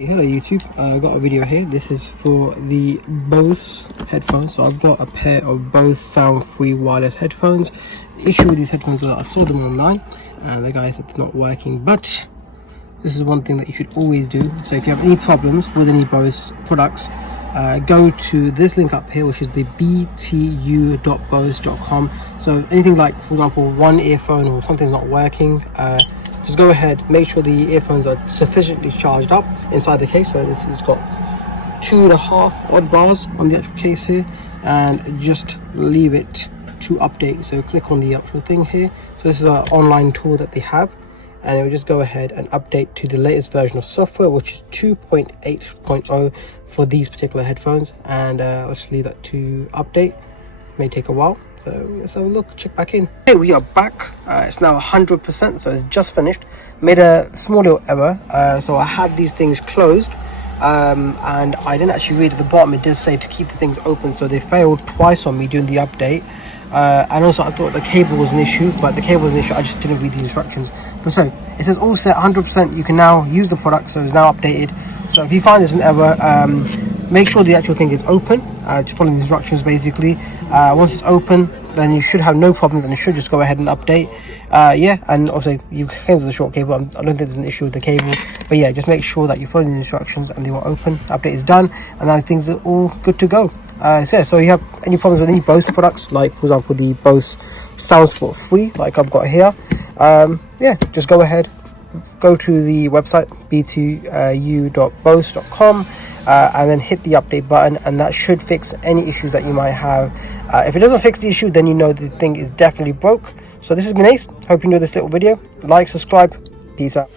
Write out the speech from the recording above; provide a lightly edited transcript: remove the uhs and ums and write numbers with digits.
Hello YouTube, I've got a video here. This is for the Bose headphones. So I've got a pair of Bose sound-free wireless headphones. The issue with these headphones is I saw them online and the guy said they're not working, but this is one thing that you should always do. So if you have any problems with any Bose products, go to this link up here, which is the btu.bose.com. So anything like, for example, one earphone or something's not working, just go ahead, make sure the earphones are sufficiently charged up inside the case. So this has got 2.5 odd bars on the actual case here, and just leave it to update. So click on the actual thing here. So this is an online tool that they have, and it will just go ahead and update to the latest version of software, which is 2.8.0 for these particular headphones. And I'll just leave that to update. It may take a while. So let's have a look, check back in. Okay, we are back. It's now 100%, so it's just finished. Made a small little error. So I had these things closed, and I didn't actually read at the bottom. It did say to keep the things open, so they failed twice on me doing the update. And also I thought the cable was an issue, but the cable was an issue. I just didn't read the instructions. But so it says all set, 100%. You can now use the product, so it's now updated. So if you find there's an error, make sure the actual thing is open, to follow the instructions basically. Once it's open, then you should have no problems and it should just go ahead and update. Yeah, and also you came to the short cable. I don't think there's an issue with the cable, but yeah, just make sure that you're following the instructions and they will open. The update is done, and now things are all good to go. So you have any problems with any Bose products, like for example the Bose Soundsport 3 like I've got here, yeah, just go ahead, go to the website btu.bose.com, and then hit the update button, and that should fix any issues that you might have. If it doesn't fix the issue, then you know the thing is definitely broke. So this has been Ace. Hope you enjoyed this little video. Like, subscribe, peace out.